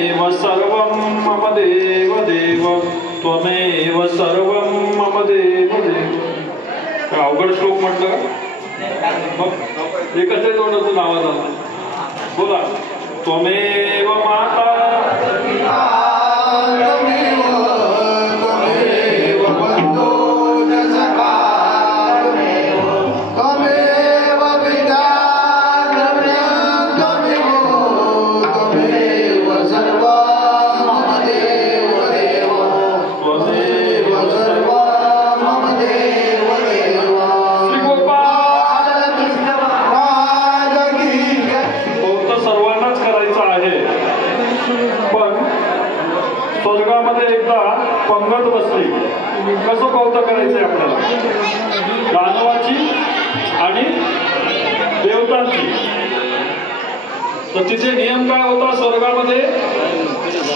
त्वमेव सर्वं मम देव देव त्वमेव सर्वं मम देव देव. अवघड श्लोक म्हटलं मग एकच तोंडातून आवाज आला. बोला त्वमेव माता पंगत बसली. कसं कौतुक करायचंय आपल्याला दानवाची आणि देवतांची. तर तिथे नियम काय होता स्वर्गामध्ये?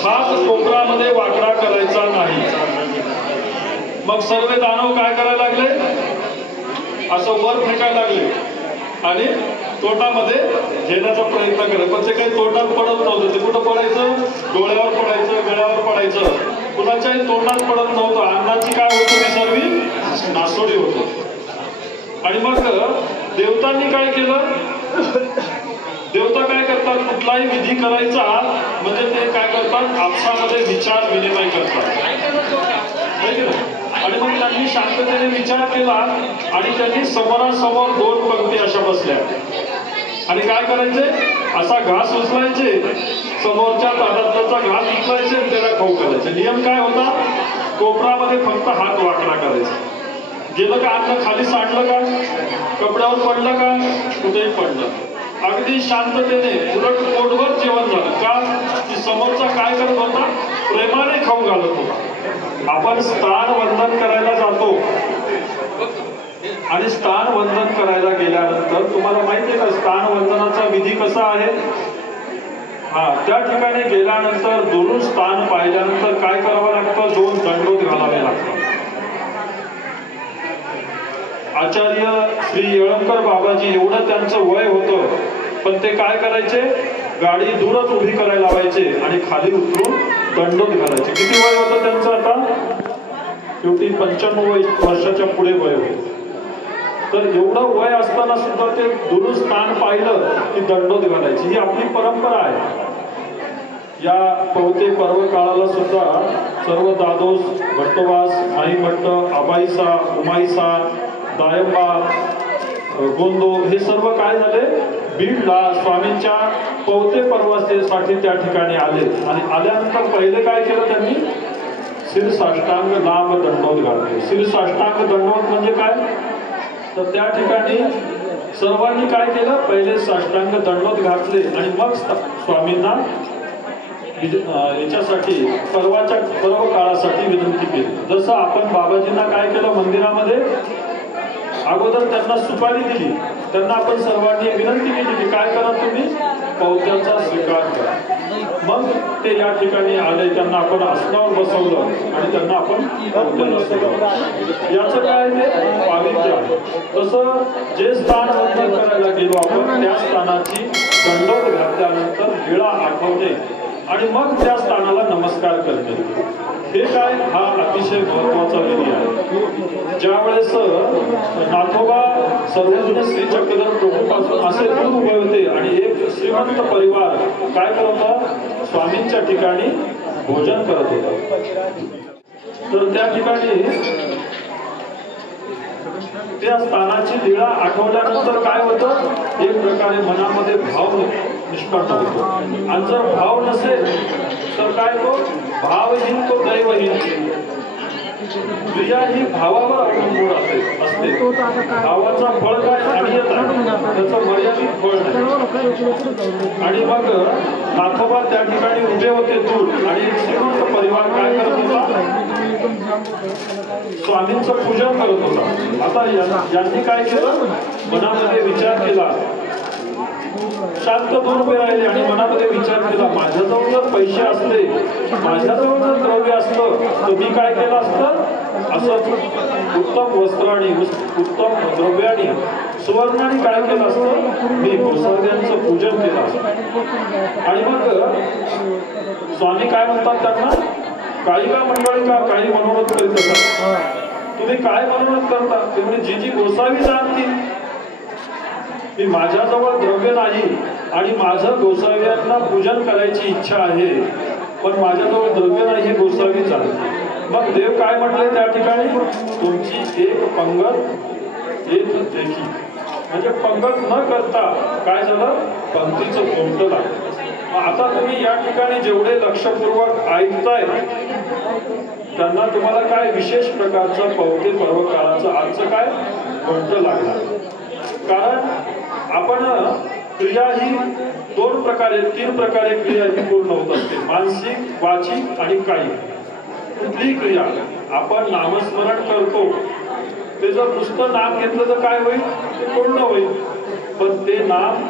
हात कोपरामध्ये वाकडा करायचा नाही. मग सर्व दानव काय करायला लागले? असं वर फेकायला लागले आणि तोंडामध्ये घेण्याचा प्रयत्न करायचा. पण ते काही तोंडात पडत नव्हतं. ते कुठं पडायचं? डोळ्यावर पडायचं, गळ्यावर पडायचं. कुणाच्याही तोंडात पडत नव्हतं. अन्नाची काय होतं? ती सर्वी नासोडी होत. आणि मग देवतांनी काय केलं? देवता काय करतात? कुठलाही विधी करायचा म्हणजे ते काय करतात? आपसामध्ये विचार विनिमय करतात. आणि मग त्यांनी शांततेने विचार केला आणि त्यांनी समोरासमोर दोन पंक्ती अशा बसल्या आणि काय करायचे? असा घास उचलायचे, समोरच्या ताटातला घास उचलायचे आणि त्याला खाऊ करायचे. नियम काय होता? कोपरामध्ये फक्त हात वाकडा करायचा. गेलं का अन्न खाली सांडलं का? कपड्यावर पडलं का? कुठेही पडलं. अगदी शांततेने उलट पोटभर जेवण झालं का? की समोरचा काय करत होता? प्रेमाने खाऊ घालत होता. आपण स्थान वंदन करायला जातो आणि स्थान वंदन करायला गेल्यानंतर तुम्हाला माहिती आहे का स्थान वंदनाचा विधी कसा आहे? त्या ठिकाणी गेल्यानंतर दोन स्थान पाहिल्यानंतर काय करावं लागतं? 2 दंडोत घालावे लागतात. आचार्य श्री येळंकर बाबाजी एवढं त्यांचं वय होतं पण ते काय करायचे? गाडी दूरच उभी करायला लावायचे आणि खाली उतरून दंडोत घालायचे. किती वय होतं त्यांचं आता? शेवटी 95 वर्षाच्या पुढे वय होतं. तर एवढं वय असताना सुद्धा ते दुरुस्त स्थान पाहिलं की दंडोत घालायची. ही आपली परंपरा आहे. या पवते पर्व काळाला सुद्धा सर्व दादोस, भट्टवास, माईभट्ट, आबाईसा, उमाईसा, दायंबा, गोंदो हे सर्व काय झाले? बीडला स्वामींच्या पवते पर्वासाठी त्या ठिकाणी आले आणि आल्यानंतर पहिले काय केलं त्यांनी? शिरसाष्टांग लांब दंडोत घातले. शिरसाष्टांग दंडोत म्हणजे काय? तर त्या ठिकाणी सर्वांनी काय केलं? पहिले साष्टांग दंडोत घातले आणि मग स्वामींना याच्यासाठी पर्व काळासाठी विनंती केली. जसं आपण बाबाजींना काय केलं? मंदिरामध्ये अगोदर त्यांना सुपारी दिली. त्यांना आपण सर्वांनी विनंती केली की काय करा? तुम्ही पवत्याचा स्वीकार करा. मग ते या ठिकाणी आले. त्यांना आपण आसनावर बसवलं आणि त्यांना आपण पवत्याला बसवलं. याचं काय ते पावित्र्य आहे. तसं जे स्थान वंदन करायला गेलो आपण त्या स्थानाची दंडोत घातल्यानंतर गिळा आठवणे आणि मग त्या स्थानाला नमस्कार करणे. हे काय? हा अतिशय महत्वाचा विधी आहे. ज्या वेळेस नाथोबा सर्वजण श्री चक्रधर प्रभूपासून असे दूर उभे होते आणि एक श्रीमंत परिवार काय करत होता? स्वामींच्या ठिकाणी भोजन करत होता. तर त्या ठिकाणी त्या स्थानाची लीळा आठवल्यानंतर काय होतं? एक प्रकारे मनामध्ये भाव निष्पन्न होतो. आणि जर भाव नसेल तर काय? तो भावहीन तो दैवहीन. क्रिया ही भावावर अवलंबून असते. भावाचा फळ काय? अनियत आहे. त्याचं मर्यादित फळ नाही. आणि मग नाथोबा त्या ठिकाणी उभे होते दूर आणि एक श्रीमंत परिवार काय करत होता? स्वामींचं पूजन करत होता. आता यांनी काय केलं? मनामध्ये विचार केला. शांत दूर उभे राहिले आणि मनामध्ये विचार केला माझ्याजवळ जर पैसे असते, माझ्याजवळ जर द्रव्य असतं तर मी काय केलं असतं? असं उत्तम वस्त्राने, उत्तम द्रव्याने, सुवर्णाने काय केलं असतं? मी सर्वांचं पूजन केलं असतं. आणि मग स्वामी काय म्हणतात त्यांना, काही का मंडळी का काही मनोरथ करीत असतात, तुम्ही काय मनोरथ करता? ते म्हणजे जी जी गोसावी जाणतील, मी माझ्याजवळ द्रव्य नाही आणि माझं गोसाव्यांना पूजन करायची इच्छा आहे, पण माझ्याजवळ द्रव्य नाही हे गोसावी जाणते. मग देव काय म्हटले त्या ठिकाणी, तुमची एक पंगत एक देखी, म्हणजे पंगत न करता काय झालं, पंक्तीचं कोणतं लागलं. आता तुम्ही या ठिकाणी जेवढे लक्षपूर्वक ऐकताय त्यांना तुम्हाला काय विशेष प्रकारचं पवते पर्व काळाचं आजचं काय कोणतं लागणार. कारण आपण क्रिया ही दोन प्रकारे तीन प्रकारे क्रिया ही पूर्ण होत असते, मानसिक, वाचिक आणि कायिक. कुठली क्रिया आपण नामस्मरण करतो ते जर नुसतं नाम घेतलं तर काय होईल, ते पूर्ण होईल. पण ते नाम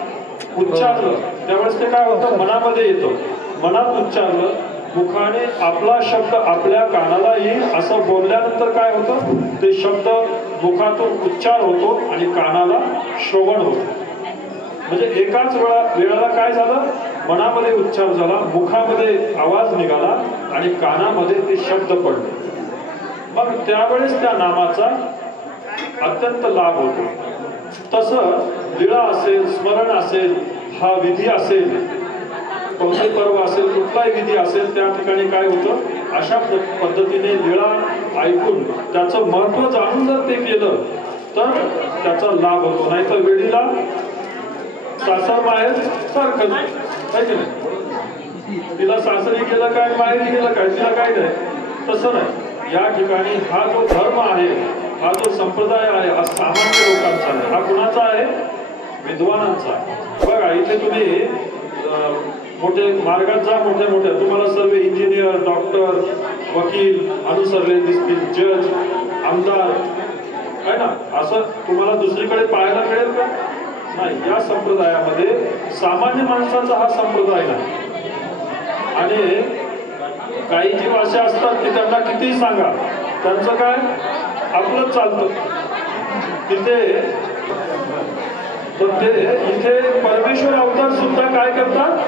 उच्चारलं त्यावेळेस ते काय होतं, मनामध्ये येतं. मनात उच्चारलं, मुखाने आपला शब्द आपल्या कानाला येईल असं बोलल्यानंतर काय होतं, ते शब्द मुखातून उच्चार होतो आणि कानाला श्रवण होतो. म्हणजे एकाच वेळाला काय झालं, मनामध्ये उच्चार झाला, मुखामध्ये आवाज निघाला आणि कानामध्ये ते शब्द पडले. मग त्यावेळेस त्या नामाचा अत्यंत लाभ होतो. तसं लीळा असेल, स्मरण असेल, हा विधी असेल, पवते पर्व असेल, कुठलाही विधी असेल, त्या ठिकाणी काय होतं, अशा पद्धतीने लीळा ऐकून त्याचं महत्व जाणून जर ते केलं तर त्याचा लाभ होतो. नाहीतर वेळीला सासर माहेर सारखं नाही की नाही, तिला सासरी गेलं काय माहेरी गेलं काय तिला काय नाही, तसं नाही. या ठिकाणी हा जो धर्म आहे, हा जो संप्रदाय आहे, हा सामान्य लोकांचा आहे, हा कुणाचा आहे, विद्वानांचा. बघा इथे तुम्ही मोठे मार्गात जा, मोठ्या मोठ्या तुम्हाला सर्व इंजिनियर, डॉक्टर, वकील अनुसरले दिसतील, जज, आमदार आहे ना, असं तुम्हाला दुसरीकडे पाहायला मिळेल का? नाही. या संप्रदायामध्ये सामान्य माणसाचा हा संप्रदाय नाही. आणि काही जीव असे असतात की त्यांना कितीही सांगा त्यांचं काय आपलं चालतं तिथे. तर ते इथे परमेश्वर अवतार सुद्धा काय करतात,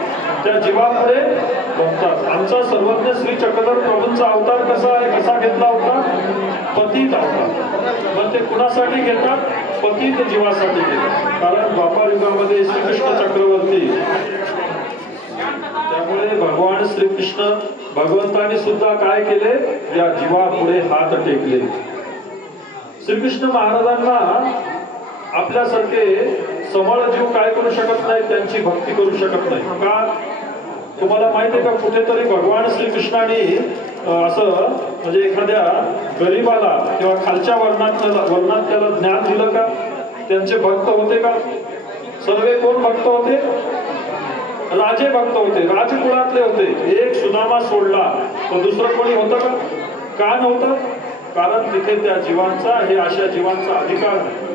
त्या जीवापुढे बघतात. आमचा सर्वज्ञ श्री चक्रधर प्रभूंचा अवतार कसा आहे, कसा घेतला होता, पतित अवतार. पण ते कुणासाठी घेतात, पतित जीवासाठी घेतात. कारण द्वापार युगामध्ये श्रीकृष्ण चक्रवर्ती, त्यामुळे भगवान श्रीकृष्ण भगवंतांनी सुद्धा काय केले, या जीवापुढे हात टेकले. श्रीकृष्ण महाराजांना आपल्यासारखे समळ जीव काय करू शकत नाही, त्यांची भक्ती करू शकत नाही. का तुम्हाला माहिती आहे का, कुठेतरी भगवान श्रीकृष्णाने असं म्हणजे एखाद्या गरीबाला किंवा खालच्या वर्णात त्याला ज्ञान दिलं का? त्यांचे भक्त होते का? सर्व कोण भक्त होते, राजे भक्त होते, राजकुळातले होते. एक सुदामा सोडला तर दुसरं कोणी होतं का नव्हतं? कारण तिथे त्या जीवांचा, हे अशा जीवांचा अधिकार नाही.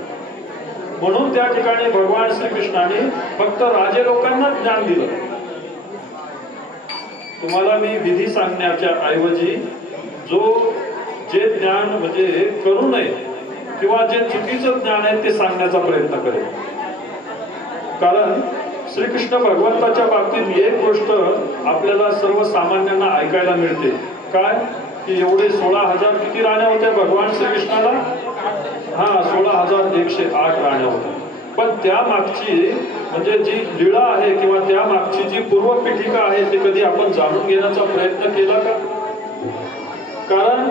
म्हणून त्या ठिकाणी भगवान श्रीकृष्णाने फक्त राजे लोकांना ज्ञान दिलं. तुम्हाला मी विधी सांगण्याच्या ऐवजी जे ज्ञान म्हणजे करू नये किंवा जे चुकीचं ज्ञान आहे ते सांगण्याचा प्रयत्न करेल. कारण श्रीकृष्ण भगवंताच्या बाबतीत एक गोष्ट आपल्याला सर्वसामान्यांना ऐकायला मिळते. काय की एवढे 16,000 किती राण्या होत्या भगवान श्रीकृष्णाला? 16,108 राण्या होत्या. पण त्या मागची म्हणजे जी लीळा आहे किंवा त्या मागची जी पूर्वपीठिका आहे ते कधी आपण जाणून घेण्याचा प्रयत्न केला का? कारण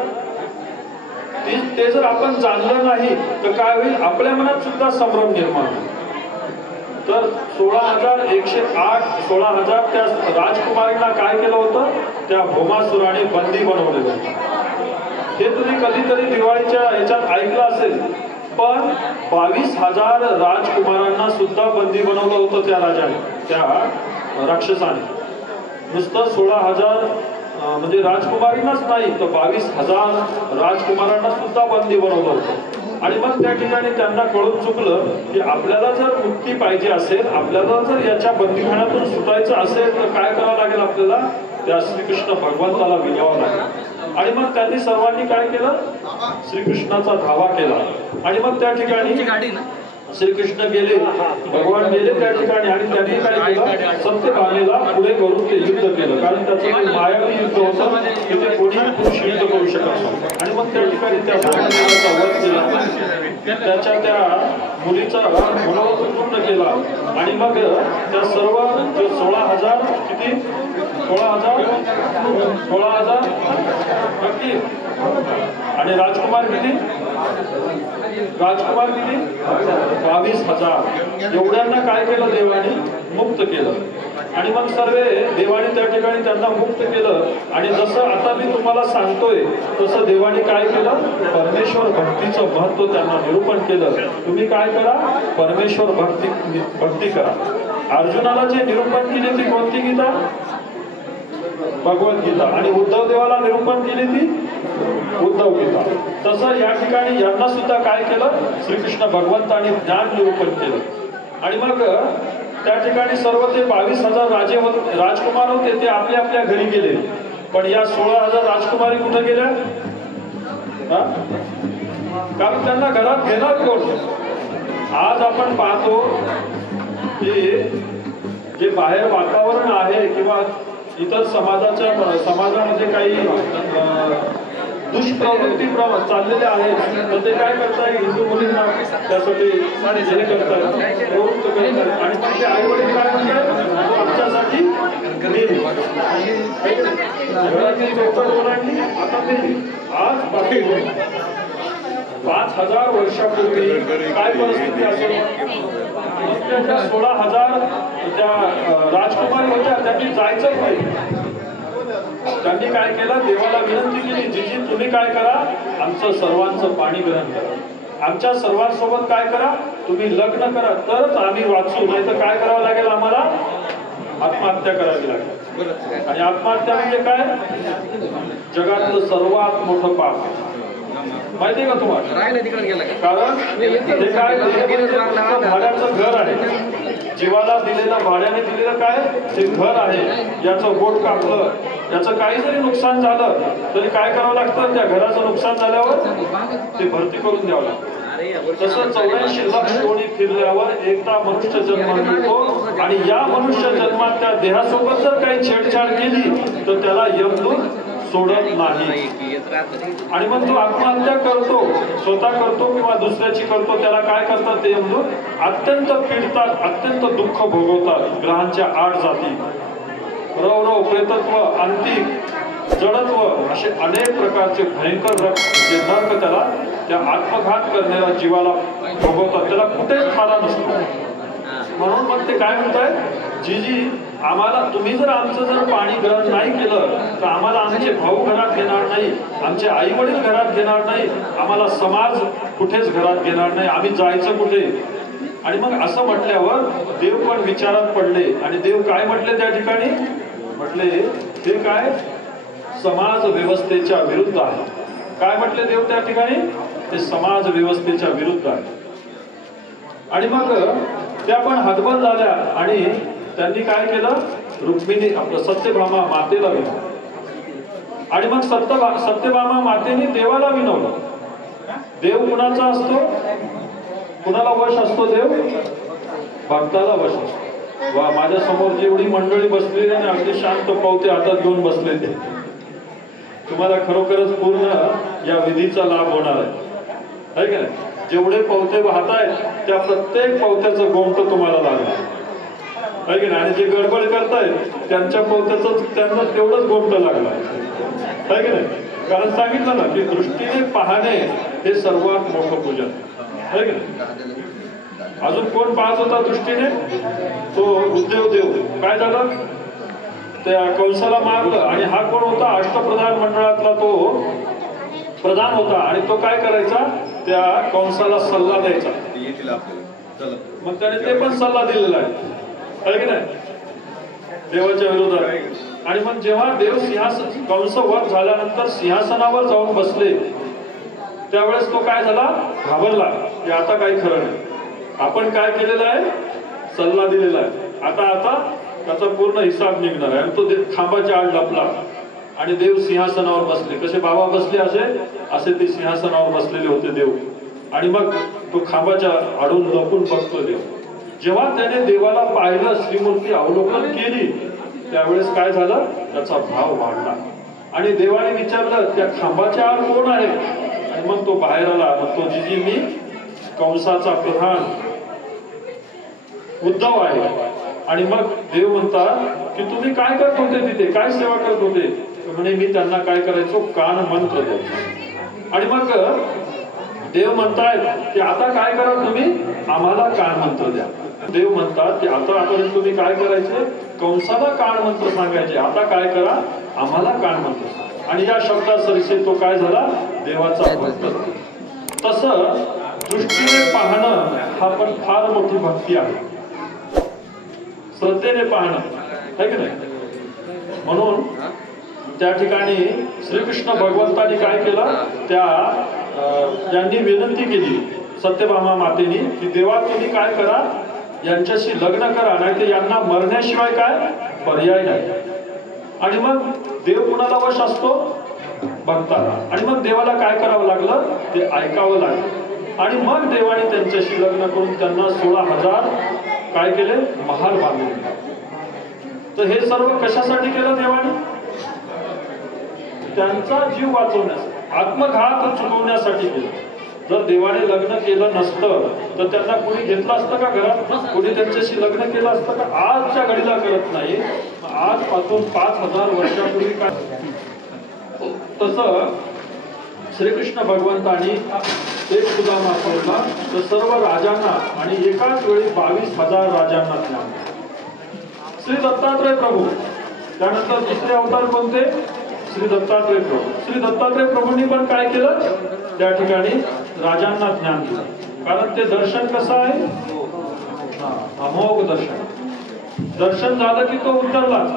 ते जर आपण जाणलं नाही तर काय होईल, आपल्या मनात सुद्धा संभ्रम निर्माण होईल. तर 16,108 16,000 त्या राजकुमारीला काय केलं होतं, त्या भौमासुराने बंदी बनवलेलं होतं. हे तुम्ही कधीतरी दिवाळीच्या ह्याच्यात ऐकलं असेल. पण 22,000 राजकुमारांना सुद्धा बंदी बनवलं होतं त्या राजाने, त्या राक्षसाने. नुसतं 16,000 म्हणजे राजकुमारींनाच नाही तर 22,000 राजकुमारांना सुद्धा बंदी बनवलं होतं. आणि मग त्या ठिकाणी त्यांना कळून चुकलं की आपल्याला जर मुक्ती पाहिजे असेल, आपल्याला जर याच्या बंदीखान्यातून सुटायचं असेल तर काय करावं लागेल, आपल्याला त्या श्रीकृष्ण भगवंताला विनवावं लागेल. आणि मग त्यांनी सर्वांनी काय केलं, श्रीकृष्णाचा धावा केला. आणि मग त्या ठिकाणी श्रीकृष्ण गेले, भगवान गेले त्या ठिकाणी आणि त्यांनी काय केलं, सत्यभामेला पुढे करून ते युद्ध केलं. कारण त्याचं मायावी युद्ध होतं, तिथे कोणी पुरुष युद्ध करू शकत नाही. आणि मग त्या ठिकाणी त्या ब्रह्मदेवाचा वध केला, त्याच्या त्या मुलीचा मनोरथ पूर्ण केला. आणि मग त्या सर्व 16,000 किती 16,000 नक्की. आणि राजकुमार किती 22,000 एवढ्यांना काय केलं देवाने, मुक्त केलं. आणि मग सर्व देवाने त्या ठिकाणी त्यांना मुक्त केलं. आणि जसं आता मी तुम्हाला सांगतोय तसं देवाने काय केलं, परमेश्वर भक्तीचं महत्व त्यांना निरूपण केलं. तुम्ही काय करा, परमेश्वर भक्ती करा. अर्जुनाला जे निरूपण केले ती कोणती गीता, भगवद्गीता. आणि उद्धव देवाला निरूपण केली ती उद्धव गीता. तसं या ठिकाणी यांना सुद्धा काय केलं, श्रीकृष्ण भगवंतांनी ज्ञान निरूपण केलं. आणि मग त्या ठिकाणी सर्व ते 22,000 राजकुमार होते, ते आपल्या आपल्या घरी गेले. पण या 16,000 राजकुमारी कुठे गेल्या, कारण त्यांना घरात घेणार कोण. आज आपण पाहतो की जे बाहेर वातावरण आहे किंवा इतर समाजामध्ये काही दुष्प्रवृत्ती चाललेल्या आहेत, तर ते काय करताय, हिंदू मुलींना त्यासाठी हे करतात, प्रवृत्त करतात. आणि मग ते आई वडील काय म्हणतात, आमच्यासाठी आता ते आज 5,000 वर्षापूर्वी काय परिस्थिती असेल. त्या 16,000 त्या राजकुमारी होत्या, त्यांनी जायचं नाही. त्यांनी काय केलं, देवाला विनंती केली, जीजी तुम्ही काय करा, आमचं सर्वांचं पाणी ग्रहण करा, आमच्या सर्वांसोबत काय करा, तुम्ही लग्न करा, तरच आम्ही वाचू, नाही तर काय करावं लागेल, आम्हाला आत्महत्या करावी लागेल. आणि आत्महत्या म्हणजे काय, जगातलं सर्वात मोठं पाप माहितीये का तुम्हाला. कारण हे काय, भाड्याचं घर आहे, जीवाला दिलेलं भाड्याने दिलेलं काय ते घर आहे. याचं बोट कापलं, याचं काही जरी नुकसान झालं तरी काय करावं लागतं, त्या घराचं नुकसान झाल्यावर ते भरती करून द्यावं लागतं. तसं 84 लाख कोणी फिरल्यावर एकदा मनुष्य जन्म मिळतो. आणि या मनुष्य जन्मात त्या देहासोबत जर काही छेडछाड केली तर त्याला यमदूत सोडत नाही. आणि मग तो आत्महत्या करतो, स्वतः करतो किंवा दुसऱ्याची करतो, त्याला काय करतात ते यमदूत, अत्यंत पीडितात, अत्यंत दुःख भोगवतात. ग्रहांच्या 8 जाती, रव प्रेतत्व, अंतिक, जडत्व, असे अनेक प्रकारचे भयंकर जे नरक त्याला त्या आत्मघात करणाऱ्या जीवाला भोगवतात. त्याला कुठेच खाला नसतो. म्हणून मग ते काय म्हणताय, जीजी आम्हाला तुम्ही जर आमचं जर पाणी ग्रहण नाही केलं तर आम्हाला आमचे भाऊ घरात घेणार नाही, आमचे आई वडील घरात घेणार नाही, आम्हाला समाज कुठेच घरात घेणार नाही, आम्ही जायचं कुठे. आणि मग असं म्हटल्यावर देव पण विचारात पडले. आणि देव काय म्हटले त्या ठिकाणी, म्हटले हे काय समाज व्यवस्थेच्या विरुद्ध आहे. काय म्हटले देव त्या ठिकाणी, ते समाज व्यवस्थेच्या विरुद्ध आहे. आणि मग त्या पण हतबल झाल्या आणि त्यांनी काय केलं, रुक्मिणी आपलं सत्यभामा मातेला विनवलं. आणि मग सत्यभामा मातेने देवाला विनवलं. देव कुणाचा असतो, कुणाला वश असतो देव, भक्ताला वश असतो. वा, माझ्या समोर जेवढी मंडळी बसलेली आणि अगदी शांत पावते हातात घेऊन बसलेले, तुम्हाला खरोखरच पूर्ण या विधीचा लाभ होणार आहे का नाही. जेवढे पवते वाहतायत त्या प्रत्येक पवत्याचं गोमट तुम्हाला लागणार आहे की नाही. आणि जे गडबड करतायत त्यांच्या पवत्याच त्यांना तेवढंच गोमट लागणार आहे की नाही. कारण सांगितलं ना की दृष्टीने पाहणे हे सर्वात मोठं पूजन आहे की नाही. अजून कोण पाहत होता दृष्टीने, तो रुद्रदेव. काय झालं, त्या कंसाला मारलं. आणि हा कोण होता, अष्टप्रधान मंडळातला तो प्रधान होता. आणि तो काय करायचा, त्या कंसाला सल्ला द्यायचा. मग त्याने ते पण सल्ला दिलेला आहे की नाही, देवाच्या विरोधात. आणि मग जेव्हा देव कंस वध झाल्यानंतर सिंहासनावर जाऊन बसले त्यावेळेस तो काय झाला, घाबरला की आता काही खरं नाही. आपण काय केलेलं आहे, सल्ला दिलेला आहे, आता त्याचा पूर्ण हिसाब निघणार आहे. आणि तो खांबाच्या आड लपला आणि देव सिंहासनावर बसले. कसे बाबा बसले असे ते सिंहासनावर बसलेले होते देव. आणि मग तो खांबाच्या आडून लपून बघतो देव. जेव्हा त्याने देवाला पाहिलं, श्रीमूर्ती अवलोकन केली, त्यावेळेस काय झालं, त्याचा भाव वाढला आणि देवाने विचारलं त्या खांबाच्या आड कोण आहे. आणि मग तो बाहेर आला, मग तो जिजी मी कंसाचा प्रधान उद्धव आहे. आणि मग देव म्हणतात की तुम्ही काय करत होते तिथे, काय सेवा करत होते. म्हणे मी त्यांना काय करायचो, कान मंत्र द्यायचो. आणि मग देव म्हणतायत की आता काय करा तुम्ही, आम्हाला कान मंत्र द्या. देव म्हणतात की आता तुम्ही काय करायचे, कंसाला कान मंत्र सांगायचे, आता काय करा, आम्हाला कान मंत्र. आणि या शब्दासरीचे तो काय झाला, देवाचा भक्त. तसं दृष्टीने पाहणं हा पण फार मोठी भक्ती आहे, श्रद्धेने पाहणं आहे की नाही. म्हणून त्या ठिकाणी श्रीकृष्ण भगवंतांनी काय केलं, त्यांनी विनंती केली सत्यभामा मातेनी की देवा तुम्ही काय करा, यांच्याशी लग्न करा, नाही तर यांना मरण्याशिवाय काय पर्याय नाही. आणि मग देव कुणाला वश असतो, भक्ताला. आणि मग देवाला काय करावं लागलं, ते ऐकावं लागलं. आणि मग देवाने त्यांच्याशी लग्न करून त्यांना 16,000 काय केले, महाल बांधले. तर हे सर्व कशासाठी केलं देवाने, त्यांचा जीव वाचवण्यासाठी, आत्मघात चुकवण्यासाठी केलं. जर देवाने लग्न केलं नसतं तर त्यांना कोणी घेतलं असतं का घरात, कोणी त्यांच्याशी लग्न केलं असतं का. आजच्या घडीला करत नाही, आजपासून 5,000 वर्षापूर्वी काय. तसं श्रीकृष्ण भगवंतांनी एक सुदामा सोडला तर सर्व राजांना आणि एकाच वेळी 22,000 राजांना ज्ञान. श्री दत्तात्रय प्रभू, त्यानंतर दुसरे अवतार कोणते, श्री दत्तात्रय प्रभू. श्री दत्तात्रय प्रभूंनी पण काय केलं, त्या ठिकाणी राजांना ज्ञान दिलं. कारण ते दर्शन कसं आहे, अमोघ दर्शन. दर्शन झालं की तो उतरलाच.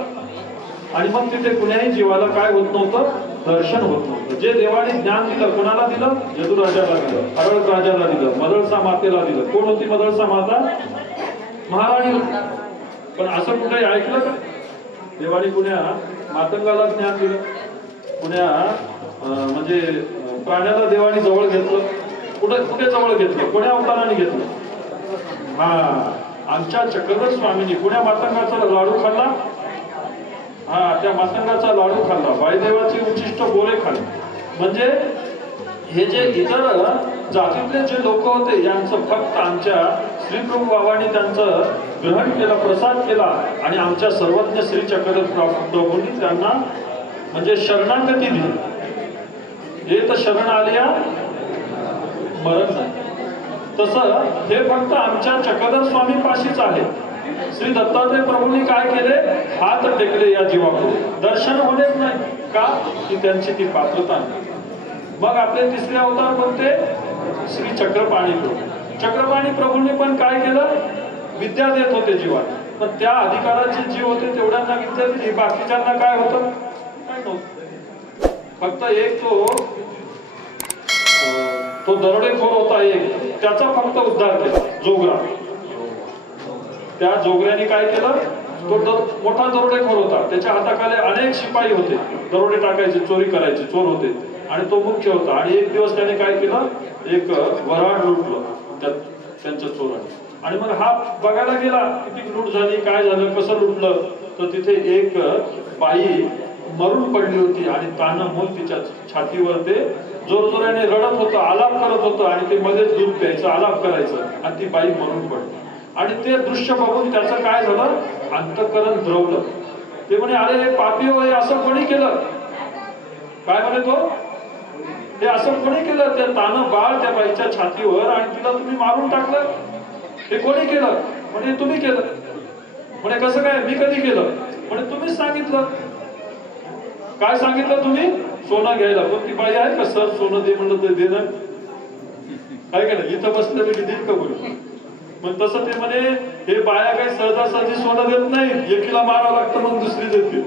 आणि मग तिथे कुण्याही जीवाला काय होत नव्हतं, दर्शन होत नव्हतं. जे देवाने ज्ञान दिलं, कोणाला दिलं, यदुराजाला दिलं, हरळ राजाला दिलं, मदळसा मातेला दिलं. कोण होती मदळसा माता, महाराणी. पण असं कुठे ऐकलं का, देवाने कुण्या मातंगाला ज्ञान दिलं, कुण्या म्हणजे प्राण्याला देवाने जवळ घेतलं, कुठे जवळ घेतलं, कोण्या अवताराने घेतलं. आमच्या चक्रधर स्वामींनी कुण्या मातंगाचा लाडू खाल्ला, त्या मातंगाचा लाडू खाल्ला, वायुदेवाचे उच्चिष्ट गोळे खाल्ले. म्हणजे हे जे इतर जातीतले जे लोक होते, यांचं फक्त आमच्या श्रीप्रभू बाबांनी त्यांचं ग्रहण केलं, प्रसाद केला. आणि आमच्या सर्वज्ञ श्री चक्रधर प्रभूंनी त्यांना म्हणजे शरणागती दिली. जे तर शरण आलिया मरण नाही. तसं हे फक्त आमच्या चक्रधर स्वामी पाशीच आहे. श्री दत्तात्रय प्रभूंनी काय केले, हात टेकले या जीवाकडे, दर्शन होणेच नाही का, की त्यांची ती पात्रता नाही. मग आपले तिसरे अवतार कोणते, श्री चक्रपाणी प्रभू. चक्रपाणी प्रभूंनी पण काय केलं, विद्या देत होते जीवाला. पण त्या अधिकाराचे जीव होते तेवढ्यांना विद्या दिली, बाकीच्यांना काय होतं, काय नव्हतं. फक्त एक तो दरोडेखोर होता एक, त्याचा फक्त उद्धार केला, जोगरा. त्या जोगऱ्याने काय केलं, तो मोठा दरोडेखोर होता, त्याच्या हाताखाली अनेक शिपाई होते, दरोडे टाकायचे, चोरी करायचे, चोर होते. आणि तो मुख्य होता. आणि एक दिवस त्याने काय केलं, एक वऱ्हाड लुटलं त्यांच्या चोराने. आणि मग हा बघायला गेला किती लूट झाली, काय झालं, कसं लुटलं. तर तिथे एक बाई मरून पडली होती आणि तानं मूल तिच्या छातीवर ते जोरजोराने रडत होतं, आलाप करत होतं. आणि ते मध्येच दूध प्यायचं, आलाप करायचं, आणि ती बाई मरून पडली. आणि ते दृश्य बघून त्याचं काय झालं, अंतःकरण द्रवलं. ते म्हणे, अरे हे पापी हो, हे असं कोणी केलं. काय म्हणे तो, हे असं कोणी केलं, ते तानं बाळ त्या बाईच्या छातीवर, आणि तिला तुम्ही मारून टाकलं, हे कोणी केलं. म्हणे तुम्ही केलं. म्हणे कसं काय, मी कधी केलं. म्हणे तुम्हीच सांगितलं. काय सांगितलं तुम्ही, सोनं घ्यायला. पण ती बाई आहे का, सर सोनं दे म्हणलं तर देणं, काय का नाही, इथं बसलं मी देईल का बोलू. मग तसं ते म्हणे, हे बाया काही सहजासहजी सोनं देत नाही, एकीला मारावं लागतं मग दुसरी देते.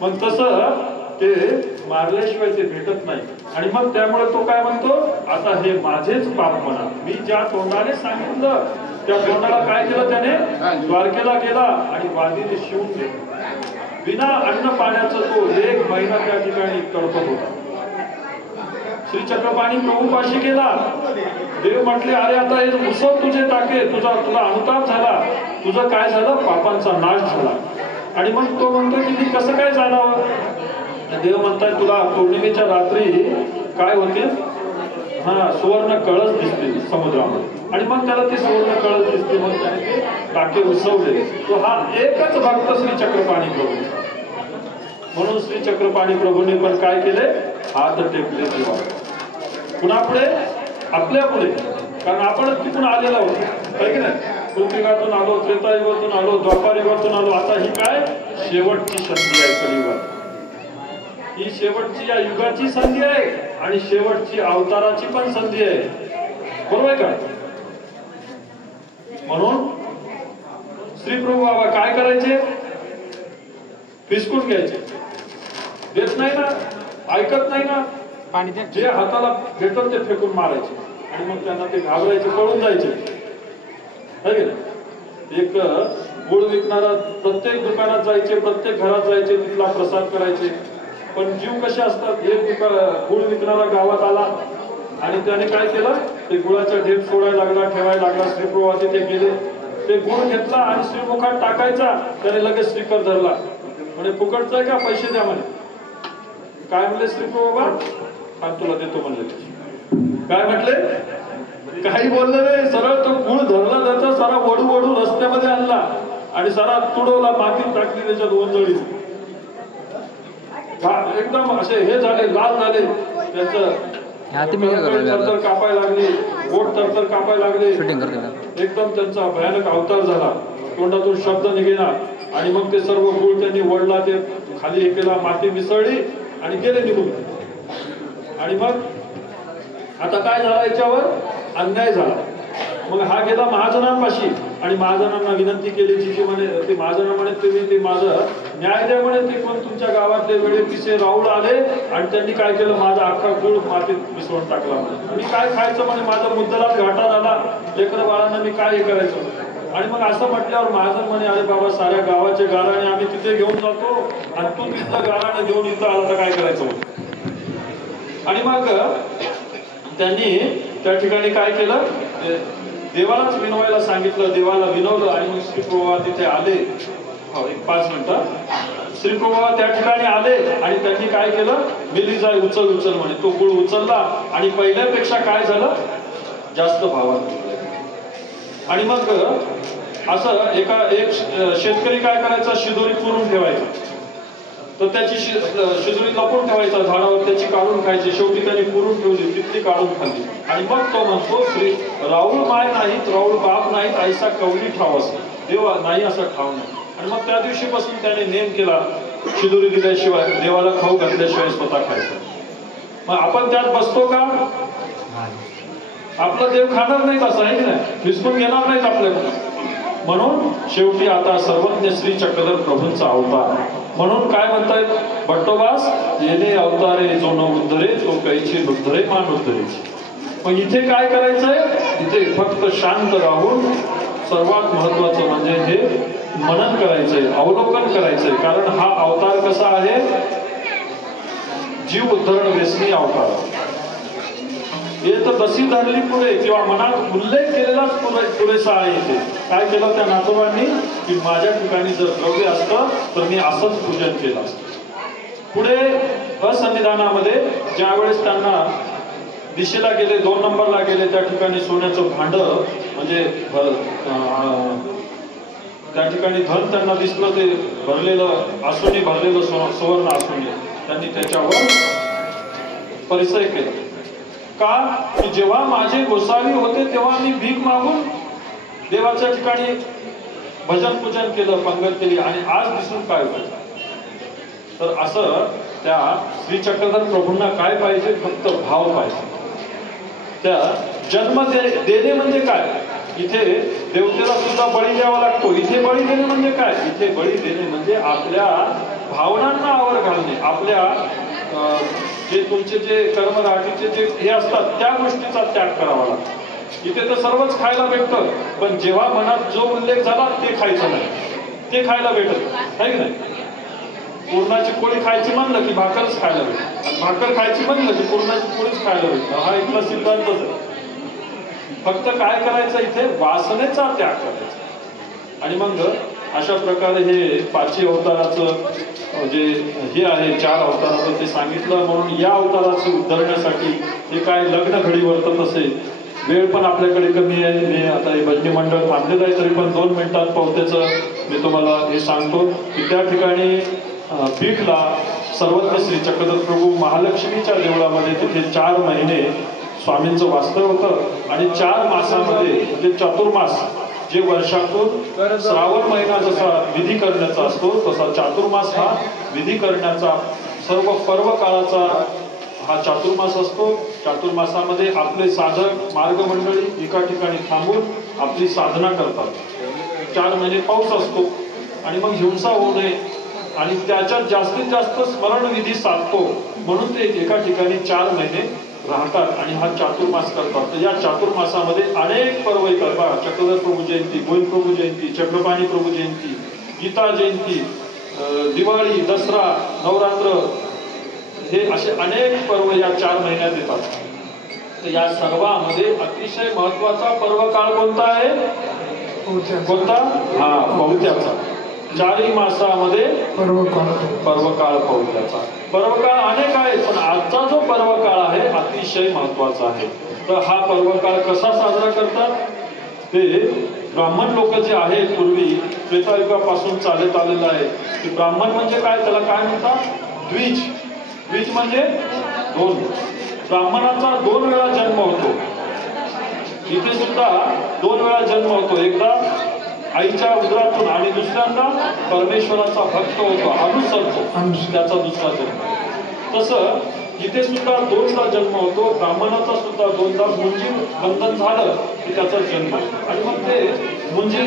मग तसं ते मारल्याशिवाय ते भेटत नाही. आणि मग त्यामुळे तो काय म्हणतो, आता हे माझेच पाप म्हणा, मी ज्या तोंडाने सांगितलं त्या तोंडाला काय केलं त्याने, द्वारकेला गेला आणि वादीने शिवून दिले. बिना अन्न पाण्याचा तो 1 महिना त्या ठिकाणी तडफत होता. श्री चक्रपाणी प्रभूपाशी गेला, देव म्हटले अरे आता हे मुसळ तुझे टाके, तुला अनुताप झाला, तुझं काय झालं, पापांचा नाश झाला. आणि मग तो म्हणतो की मी कसं काय जाणावं. देव म्हणताय तुला पौर्णिमेच्या रात्री काय होते, हा सुवर्ण कळस दिसते समुद्रामध्ये. आणि मग त्याला ती सुवर्ण कळस दिसते, मग त्याने ते टाके उसवले. तो हा एकच भक्त श्री चक्रपाणी प्रभू. म्हणून श्री चक्रपाणी प्रभूंनी पण काय केले, हात टेकले देवा. पुन्हा पुढे आपल्या पुढे, कारण आपण तिथून आलेलो आहोत की नाही. कृतिकातून आलो, त्रेतायुगातून आलो, द्वापारयुगातून आलो. आता ही काय शेवटची संधी आहे कलियुगात. ही शेवटची या युगाची संधी आहे आणि शेवटची अवताराची पण संधी आहे. बरोबर आहे का. म्हणून श्री प्रभू बाबा काय करायचे, फिसकून घ्यायचे. देत नाही ना, ऐकत नाही ना, पाणी द्या. जे हाताला भेटत ते फेकून मारायचे. आणि मग त्यांना ते घाबरायचे, पळून जायचे. एक गुळ विकणारा प्रत्येक दुकानात जायचे, प्रत्येक घरात जायचे, तिथला प्रसाद करायचे. पण जीव कसे असतात. एक गुळ विकणारा गावात आला आणि त्याने काय केलं, ते गुळाचा ढेप सोडायला लागला, ठेवायला लागला. श्रीप्रभा तिथे गेले, ते गुळ घेतला आणि श्रीमुखात टाकायचा. त्याने लगेच श्रीकर धरला. म्हणजे फुकटचं का, पैसे द्या म्हणे. काय म्हणले श्रीप्रभा, हा तुला देतो म्हणले. काय म्हटले, काही बोलले नाही. सरळ तो गुळ धरला जाता, सारा वडू वडू रस्त्यामध्ये आणला आणि सारा तुडवला, मातीत टाकली, त्याच्यात ओंजळी. एकदम असे हे झाले, लाल झाले. त्यांचं थरथर कापायला लागली, बोट थरथर कापायला लागले. एकदम त्यांचा भयानक अवतार झाला. तोंडातून शब्द निघेना. आणि मग ते सर्व गुळ त्यांनी वडला, ते खाली हे केला, माती मिसळली आणि गेले निघून. आणि मग आता काय झालं, याच्यावर अन्याय झाला. मग हा गेला महाजनांपाशी आणि महाजनांना विनंती केली. जी म्हणे, ते महाजना म्हणे तुम्ही ते माझं न्याय द्या म्हणे. ते पण तुमच्या गावातले वेळे पिसे राऊळ आले आणि त्यांनी काय केलं, माझा अख्खा गुळ मातीत मिसळून टाकला म्हणे. मी काय खायचं म्हणे, माझा मुद्दलात घाटा झाला, लेकरं बाळांना मी काय हे करायचं. आणि मग असं म्हटल्यावर महाजन म्हणे अरे बाबा, साऱ्या गावाचे गाराणे आम्ही तिथे घेऊन जातो आणि तू तिथलं गाराणे घेऊन इथं आला तर काय करायचं. आणि मग त्यांनी त्या ठिकाणी काय केलं, देवालाच विनवायला सांगितलं. देवाला विनवलं आणि मग श्रीप्रभा तिथे आले. एक 5 मिनिटं. श्रीप्रभा त्या ठिकाणी आले आणि त्यांनी काय केलं, मिली जाय उचल उचल म्हणे. तो गुळ उचलला आणि पहिल्यापेक्षा काय झालं, जास्त भावात. आणि मग असं एक शेतकरी काय करायचा, शिदोरी पुरून ठेवायचा. तर त्याची शिदोरी लपून ठेवायचा झाडावर, त्याची काढून खायची. शेवटी त्याने पुरून ठेवली, तिथली काढून खाल्ली. आणि मग तो म्हणतो, श्री राऊळ माय नाहीत, राऊळ बाप नाहीत, ऐसा कवली ठाव असं देवा नाही, असा ठाव नाही. आणि मग त्या दिवशीपासून त्याने नेम केला, शिदोरी दिल्याशिवाय, देवाला खाऊ घातल्याशिवाय स्वतः खायचं. मग आपण त्यात बसतो का, आपला देव खाणार नाहीत असं आहे की नाही, विसरून घेणार नाहीत आपल्याकडे. म्हणून शेवटी आता सर्वज्ञ श्री चक्रधर प्रभूंचा अवतार. म्हणून काय म्हणतायत भट्टोबास, येणे अवतारे जो न उद्धरे, तो कैची नुद्धरे मान उद्धरेची. मग इथे काय करायचंय, इथे फक्त शांत राहून सर्वात महत्वाचं म्हणजे हे मनन करायचंय, अवलोकन करायचंय. कारण हा अवतार कसा आहे, जीव उद्धरण व्यसनी अवतार. हे तर बसी धरली पुढे किंवा मनात उल्लेख केलेलाच पुरेसा आहे. इथे काय केलं त्या नातवांनी, की माझ्या ठिकाणी जर द्रव्य असतं तर मी असंच पूजन केलं असतं. पुढे असंविधानामध्ये ज्यावेळेस त्यांना दिशेला गेले, 2 नंबरला गेले, त्या ठिकाणी सोन्याचं भांड म्हणजे त्या ठिकाणी धन त्यांना दिसलं, ते भरलेलं आसुनी, भरलेलं सुवर्ण आसुनी. त्यांनी त्याच्यावर परिचय केला. का, की जेव्हा माझे गोसावी होते तेव्हा मी भीक मागून देवाच्या ठिकाणी भजन पूजन केलं, पंगत केली, आणि आज दिसून काय होतं. तर असं त्या श्री चक्रधर प्रभूंना काय पाहिजे, फक्त भाव पाहिजे. त्या जन्म देणे म्हणजे काय, इथे देवतेला सुद्धा बळी द्यावा लागतो. इथे बळी देणे म्हणजे काय, इथे बळी देणे म्हणजे आपल्या भावनांना आवर घालणे, आपल्या जे तुमचे जे कर्मराटीचे जे हे असतात त्या गोष्टीचा त्याग करावा लागतो. इथे तर सर्वच खायला भेटतं, पण जेव्हा मनात जो उल्लेख झाला ते खायचं नाही, ते खायला भेटत नाही की नाही. पूर्णाची पोळी खायची म्हणलं की भाकरच खायला भेटत, भाकर खायची म्हणलं की पूर्णाची पोळीच खायला भेटतं. हा इथला सिद्धांतच आहे. फक्त काय करायचं इथे वासनेचा त्याग करायचा. आणि मग अशा प्रकारे हे पाचही अवताराचं जे हे आहे 4 अवताराचं ते सांगितलं. म्हणून या अवताराचे उद्धरण्यासाठी हे काय लग्न घडी वर्तत असेल. वेळ पण आपल्याकडे कमी आहे. मी आता हे भजनी मंडळ थांबलेलं आहे तरी पण 2 मिनिटात पावत्याचं मी तुम्हाला हे सांगतो की त्या ठिकाणी पीठला सर्वज्ञ श्री चक्रधर प्रभू महालक्ष्मीच्या देवळामध्ये तिथे 4 महिने स्वामींचं वास्तव्य होतं. आणि 4 मासामध्ये म्हणजे चातुर्मास जे वर्षातून श्रावण महिना जसा विधी करण्याचा असतो तसा चातुर्मास हा विधी करण्याचा सर्व पर्व काळाचा हा चातुर्मास असतो. चातुर्मासामध्ये आपले साधक मार्गमंडळी एका ठिकाणी थांबून आपली साधना करतात. 4 महिने पाऊस असतो आणि मग हिंसा होऊ नये आणि त्याच्यात जास्तीत जास्त स्मरणविधी साधतो म्हणून ते एका ठिकाणी 4 महिने राहतात आणि हा चातुर्मास करतात. तर या चातुर्मासामध्ये अनेक पर्व येतात. चक्रधर प्रभू जयंती, गोविंद प्रभू जयंती, चक्रपाणी प्रभू जयंती, गीता जयंती, दिवाळी, दसरा, नवरात्र हे असे अनेक पर्व या 4 महिन्यात येतात. तर या सर्वांमध्ये अतिशय महत्वाचा पर्व काळ कोणता आहे? कोणता? हा, पौत्याचा. 4ही मासामध्ये पर्व काळ पौत्याचा. पर्व काळ अनेक आहेत पण आजचा जो पर्व काळ आहे अतिशय महत्वाचा आहे. तर हा पर्व काळ कसा साजरा करतात? ते ब्राह्मण लोक जे आहेत पूर्वी त्रेतायुगापासून चालत आलेलं आहे. की ब्राह्मण म्हणजे काय, त्याला काय म्हणतात? द्विज. द्विज म्हणजे 2. ब्राह्मणाचा 2 वेळा जन्म होतो. इथे सुद्धा 2 वेळा जन्म होतो. एकदा आईच्या उदरातून आणि दुसऱ्यांदा परमेश्वराचा भक्त होतो, अनुसरतो, त्याचा दुसरा जन्म. तसं इथे सुद्धा 2दा जन्म होतो. ब्राह्मणाचा सुद्धा 2दा मुंजी बंधन झालं की त्याचा जन्म. आणि मग ते मुंजी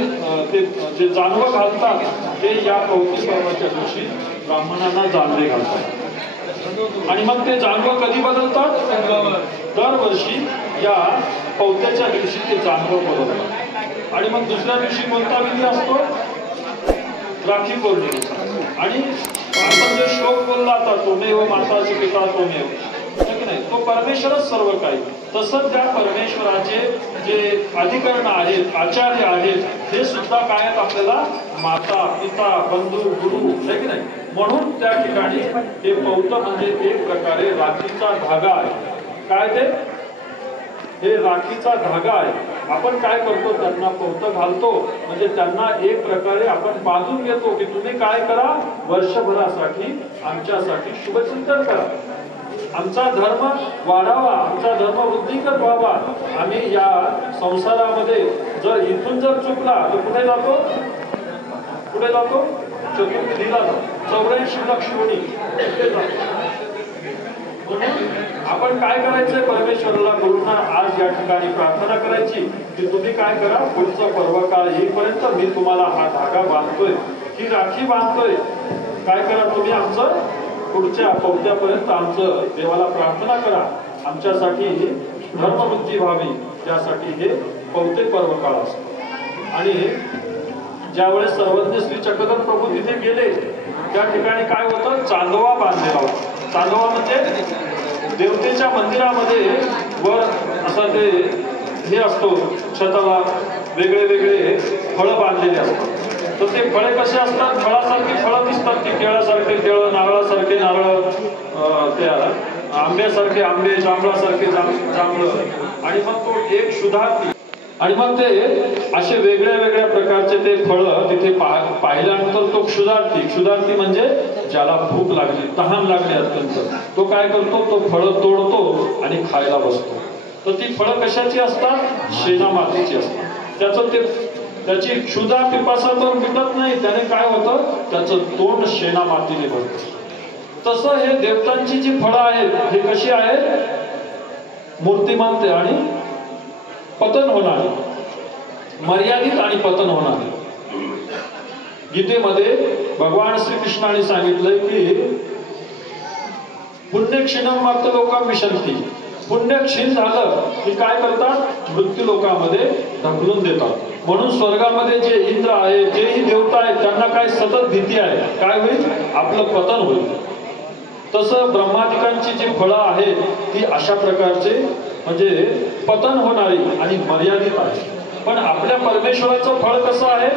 ते जे जानवं घालतात ते या पौती पर्वाच्या दिवशी ब्राह्मणांना जानवे घालतात. आणि मग ते जानवं कधी बदलतात? दरवर्षी या पौत्याच्या दिवशी ते जानवं बदलतात. आणि मग दुसऱ्या दिवशी कोणता विधी असतो? राखी पौर्णिमेचा. आणि आपण जे श्लोक बोलला आता तोमेव माताचे पिता तोमेव, की नाही, तो परमेश्वरच सर्व काही. तसंच त्या परमेश्वराचे जे अधिकरण आहेत, आचार्य आहेत, हे सुद्धा काय आहेत? आपल्याला माता, पिता, बंधू, गुरु, आहे की नाही. म्हणून त्या ठिकाणी हे पौत म्हणजे एक प्रकारे राखीचा धागा आहे. काय ते? हे राखीचा धागा आहे. आपण काय करतो? त्यांना पौत घालतो म्हणजे त्यांना एक प्रकारे आपण बांधून घेतो की तुम्ही काय करा, वर्षभरासाठी आमच्यासाठी शुभचिंतन करा, आमचा धर्म वाढावा, आमचा धर्म वृद्धिंगत व्हावा. आम्ही या संसारामध्ये जर इथून जर चुकला तर कुठे जातो? कुठे जातो? चतुर्विधीला जातो. 84 लाख योनी तिथे जातो. आपण काय करायचंय? परमेश्वराला गुरुंना आज या ठिकाणी प्रार्थना करायची की तुम्ही काय करा, पुढचा पर्व काळ येईपर्यंत मी तुम्हाला हा धागा बांधतोय, ही राखी बांधतोय. काय करा तुम्ही? आमचं पुढच्या पौत्यापर्यंत आमचं देवाला प्रार्थना करा, आमच्यासाठी धर्मवृद्धी व्हावी, त्यासाठी हे पौते पर्व काळ असतो. आणि ज्यावेळेस सर्वज्ञ श्री चक्रधर प्रभू तिथे गेले त्या ठिकाणी काय होतं? चांदोवा बांधलेला होता. चांदोवा म्हणजे देवतेच्या मंदिरामध्ये वर असा ते हे असतो, छताला वेगळे वेगळे फळं बांधलेले असतात. तर ते फळे कसे असतात? फळासारखी फळं दिसतात की केळासारखे केळ, नारळासारखे नारळ, त्या आंब्यासारखे आंबे, जांभळासारखे जांभळं. आणि मग तो एक क्षुधार्थी. आणि मग ते असे वेगळ्या वेगळ्या प्रकारचे ते फळं तिथे पाहिल्यानंतर तो क्षुधार्थी म्हणजे ज्याला भूक लागली, तहान लागली अत्यंत, तो काय करतो? तो फळं तोडतो आणि खायला बसतो. तर ती फळं कशाची असतात? शेणा मातीची असतात. त्याची क्षुधा पिपासा तर मिटत नाही, त्याने काय होतं? त्याचं तोंड शेणा मातीने भरतं. तसं हे देवतांची जी फळं आहेत हे कशी आहेत? मूर्तिमंत आणि पतन होणारी, मर्यादित आणि पतन होणारी. गीतेमध्ये भगवान श्रीकृष्णाने सांगितलंय की पुण्य क्षीणम मर्त लोकं विशंती. पुण्य क्षीण झालं की काय करतात? मृत्यू लोकांमध्ये ढकलून देतात. म्हणून स्वर्गामध्ये जे इंद्र आहे, जेही देवता आहेत, त्यांना काय सतत भीती आहे, काय होईल? आपलं पतन होईल. तसं ब्रह्मादिकांची जी फळं आहेत ती अशा प्रकारचे म्हणजे पतन होणारी आणि मर्यादित आहे. पण आपल्या परमेश्वराचं फळ कसं आहे?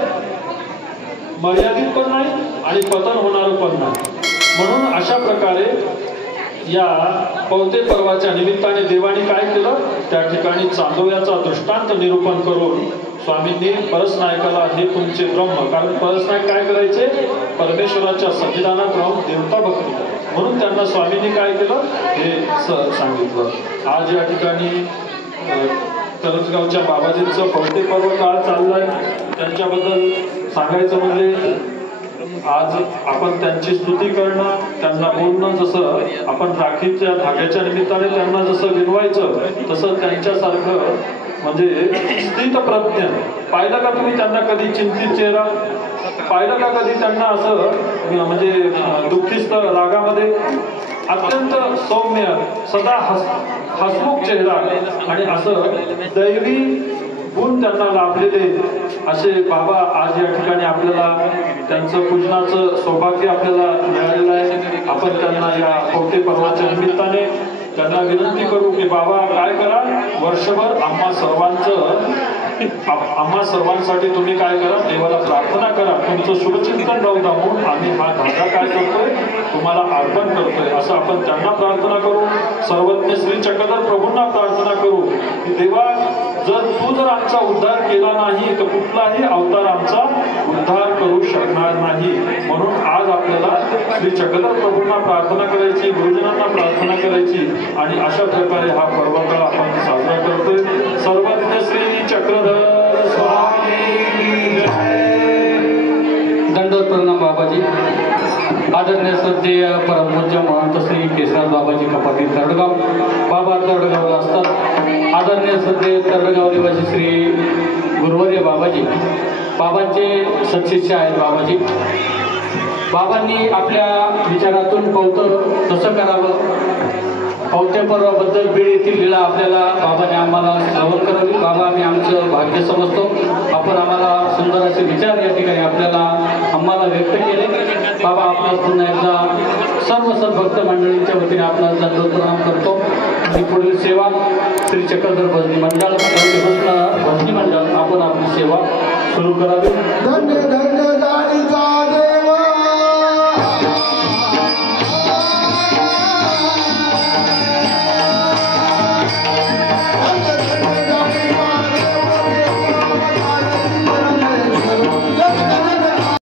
मर्यादित पण नाही आणि पतन होणारं पण नाही. म्हणून अशा प्रकारे या पौते पर्वाच्या निमित्ताने देवाने काय केलं, त्या ठिकाणी चांदोयाचा दृष्टांत निरूपण करून स्वामींनी परसनायकाला हे तुमचे ब्रह्म, कारण परसनायक काय करायचे, परमेश्वराच्या संविधानात राहून देवता भक्ती करायची, म्हणून त्यांना स्वामींनी काय केलं हे सांगितलं. आज या ठिकाणी तरसगावच्या बाबाजींचं पौते पर्व काळ चाललाय. त्यांच्याबद्दल सांगायचं म्हणजे आज आपण त्यांची स्तुती करणं, त्यांना बोलणं, जसं आपण राखीच्या धाग्याच्या निमित्ताने त्यांना जसं विनवायचं तसं त्यांच्यासारखं म्हणजे स्थित प्रज्ञ पाहिलं का तुम्ही त्यांना? कधी चिंतित चेहरा पाहिलं का? कधी त्यांना असं म्हणजे दुःखीस्त रागामध्ये? अत्यंत सौम्य, सदा हसमुख चेहरा आणि असं दैवी गुण त्यांना लाभलेले असे बाबा आज या ठिकाणी आपल्याला त्यांचं पूजनाचं सौभाग्य आपल्याला मिळालेलं आहे. आपण त्यांना या पौते पर्वाच्या निमित्ताने त्यांना विनंती करू की बाबा काय करा, वर्षभर आम्हा सर्वांसाठी तुम्ही काय करा, देवाला प्रार्थना करा, तुमचं शुभचिंतन राहू द्या, म्हणून आम्ही हा धागा काय करतोय, तुम्हाला अर्पण करतोय, असं आपण त्यांना प्रार्थना करू. सर्वज्ञ श्री चक्रधर प्रभूंना प्रार्थना करू की देवा, जर आमचा उद्धार केला नाही तर कुठलाही अवतार आमचा उद्धार करू शकणार नाही. म्हणून आज आपल्याला श्री चक्रधर प्रभूंना प्रार्थना करायची, गुरुजनांना प्रार्थना करायची आणि अशा प्रकारे हा पर्वकाळ आपण साजरा करतोय. सर्वज्ञ श्री चक्रधर स्वामी दंडवत प्रणाम बाबाजी. आदरणीय श्रद्धेय परमपूज्य महंत श्री केशवनाथ बाबाजी कपाटी तरडगाव, बाबा तरडगावला असतात. आदरणीय श्रद्धेय तरडगाव निवासी श्री गुरुवर्य बाबाजी, बाबांचे सत्शिष्य आहेत बाबाजी. बाबांनी आपल्या विचारातून पौतं कसं करावं, पौते पर्वाबद्दल बीड येथील लीला आपल्याला बाबाने आम्हाला श्रवण करावी. बाबा, आम्ही आमचं भाग्य समजतो, आपण आम्हाला सुंदर असे विचार या ठिकाणी आपल्याला आम्हाला व्यक्त केले. बाबा, आपणास पुन्हा एकदा सर्व सद्भक्त मंडळींच्या वतीने आपणास दंडवत प्रणाम करतो. आणि पुढील सेवा श्री चक्रधर भजनी मंडळ, भजनी मंडळ आपण आपली सेवा सुरू करावी. धन्य धन्य